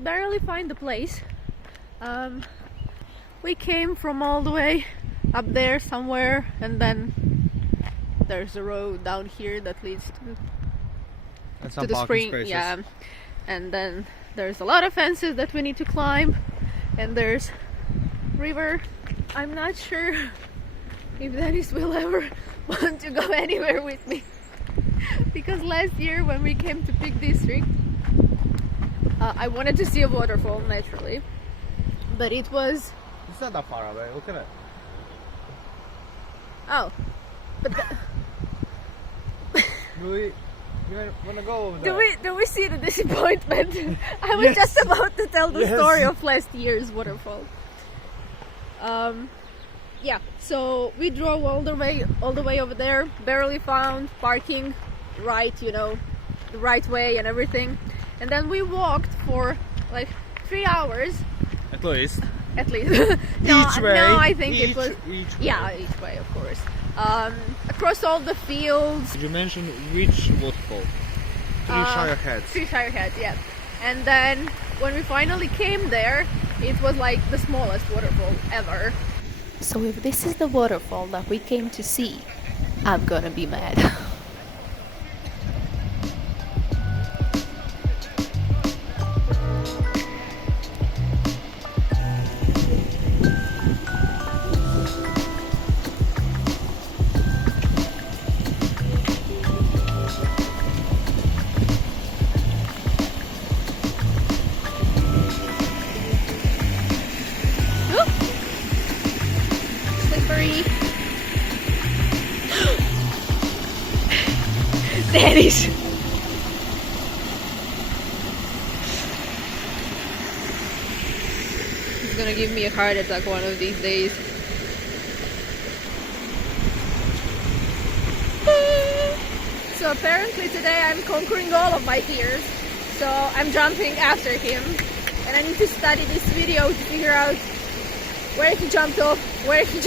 could barely find the place. We came from all the way up there somewhere, and then there's a road down here that leads to the spring. Spaces. Yeah, and then there's a lot of fences that we need to climb, and there's river. I'm not sure if Dennis will ever want to go anywhere with me because last year when we came to Peak District, I wanted to see a waterfall naturally, but it was... It's not that far away, look at it. Oh, but You wanna go over there? do we see the disappointment? I was just about to tell the story of last year's waterfall. Yeah, so we drove all the way over there, barely found parking right, you know, the right way and everything. And then we walked for like 3 hours. At least. At least. Each way. No, I think it was... Each way. Yeah, each way, of course. Across all the fields. You mentioned which waterfall? Three Shire Heads. Three Shire Heads, yeah. And then when we finally came there, it was like the smallest waterfall ever. So if this is the waterfall that we came to see, I'm gonna be mad. Dennis! He's gonna give me a heart attack one of these days. So apparently today I'm conquering all of my fears. So I'm jumping after him. And I need to study this video to figure out where he jumped off, where he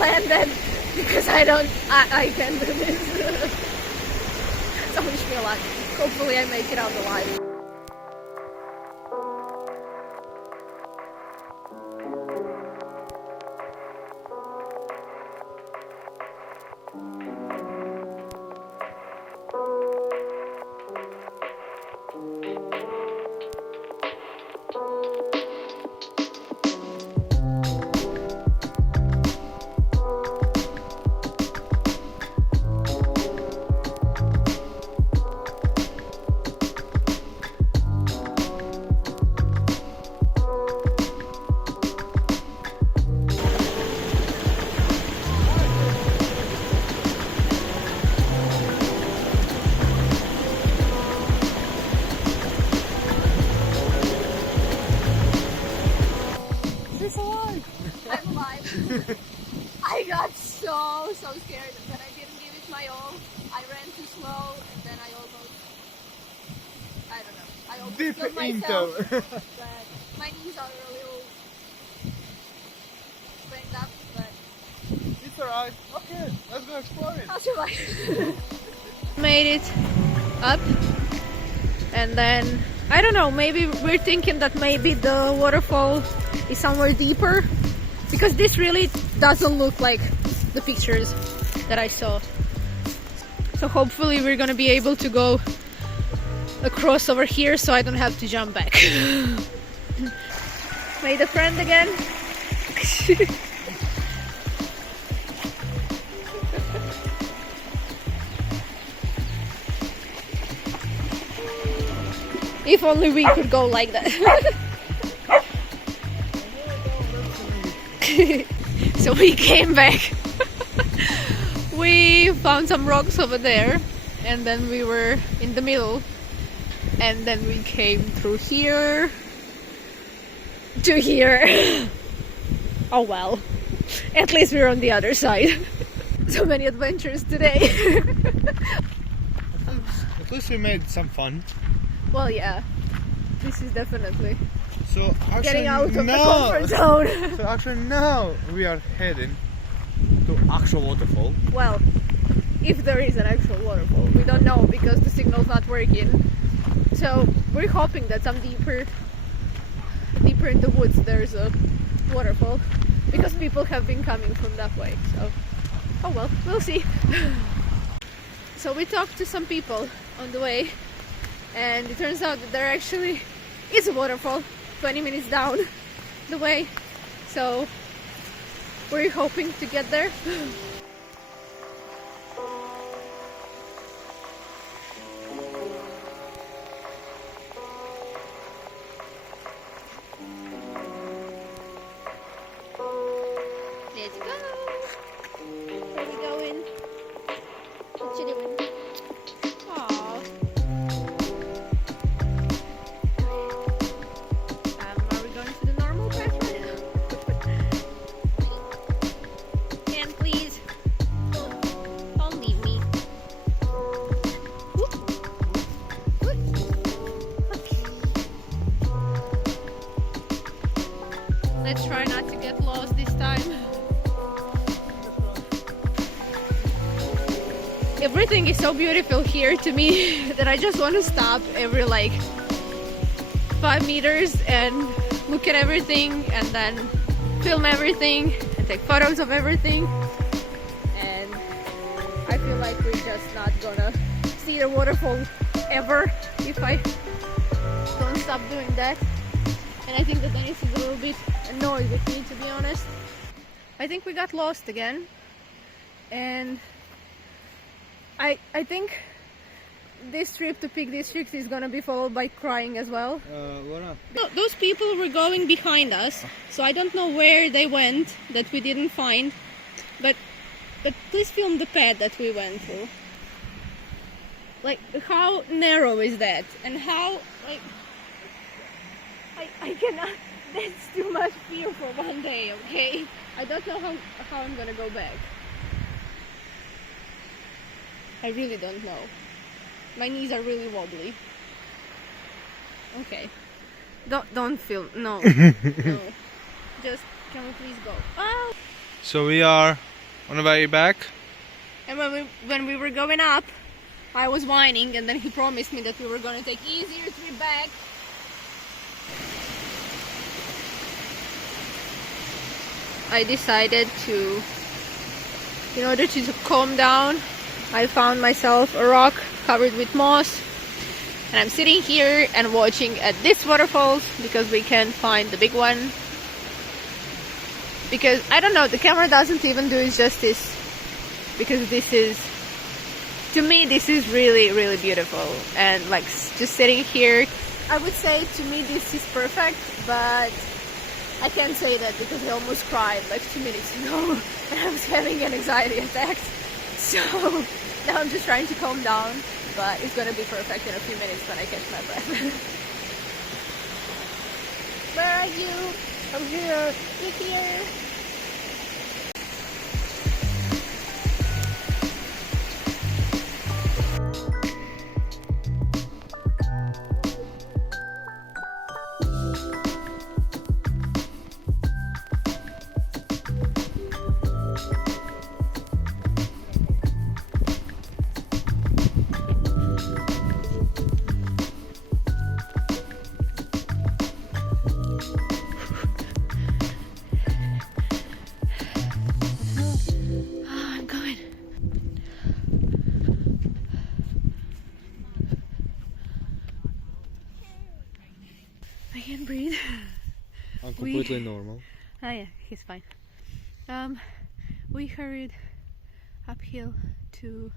landed. Because I can't do this. So wish me luck. Hopefully I make it out alive. I'm alive. I got so scared that I didn't give it my all. I ran too slow and then I almost killed myself. But my knees are a little sprained up, but it's alright. Okay, let's go exploring. I'll survive. Made it up, and then I don't know, maybe we're thinking that maybe the waterfall is somewhere deeper, because this really doesn't look like the pictures that I saw. So hopefully we're gonna be able to go across over here so I don't have to jump back. Made a friend again. If only we could go like that. So we came back. We found some rocks over there, and then we were in the middle, and then we came through here to here. Oh well, at least we're on the other side. So many adventures today. At least we made some fun. Well, yeah, this is definitely so actually, getting out of the comfort zone. So actually now we are heading to actual waterfall. Well, if there is an actual waterfall, we don't know because the signal's not working. So we're hoping that some deeper deeper in the woods there's a waterfall, because people have been coming from that way. So, oh well, we'll see. So we talked to some people on the way, and it turns out that there actually is a waterfall 20 minutes down the way. So we're hoping to get there. Let's go! Where are we going? What you doing? Aww. Are we going to the normal path right now? Ken, please. Don't leave me. Whoop. Whoop. Okay. Let's try not to get lost this time. Everything is so beautiful here to me that I just want to stop every like 5 meters and look at everything and then film everything and take photos of everything. And I feel like we're just not gonna see the waterfall ever if I don't stop doing that. And I think that Dennis is a little bit annoyed with me, to be honest. I think we got lost again, and I think this trip to Peak District is gonna be followed by crying as well. What up? Those people were going behind us, so I don't know where they went that we didn't find, but please film the path that we went through. Like, how narrow is that? And how, like, I cannot, that's too much fear for one day, okay? I don't know how I'm gonna go back. I really don't know. My knees are really wobbly. Okay. Don't film. No. No. Just, can we please go? Oh! So we are on the way back. And when we were going up, I was whining, and then he promised me that we were gonna take easier trip back. I decided to, in order to calm down, I found myself a rock covered with moss, and I'm sitting here and watching at this waterfalls because we can't find the big one. Because I don't know, the camera doesn't even do it justice, because this is, to me, this is really, really beautiful. And like just sitting here, I would say to me this is perfect, but I can't say that because I almost cried like 2 minutes ago and I was having an anxiety attack. So now I'm just trying to calm down, but it's gonna be perfect in a few minutes when I catch my breath. Where are you? I'm here. You're here. I can't breathe. I'm completely normal. Oh yeah, he's fine. We hurried uphill to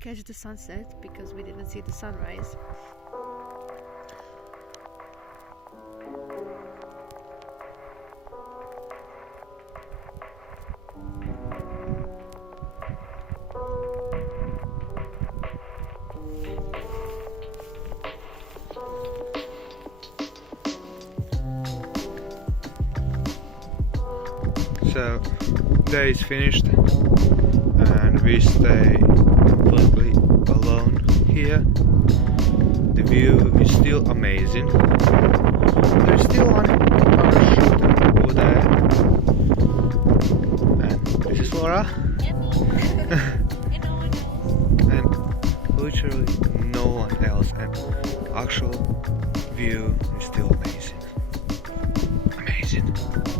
catch the sunset because we didn't see the sunrise. So, day is finished and we stay completely alone here. The view is still amazing. There's still one other shooter over there. And this is Laura. And no one else. And literally no one else. And actual view is still amazing. amazing.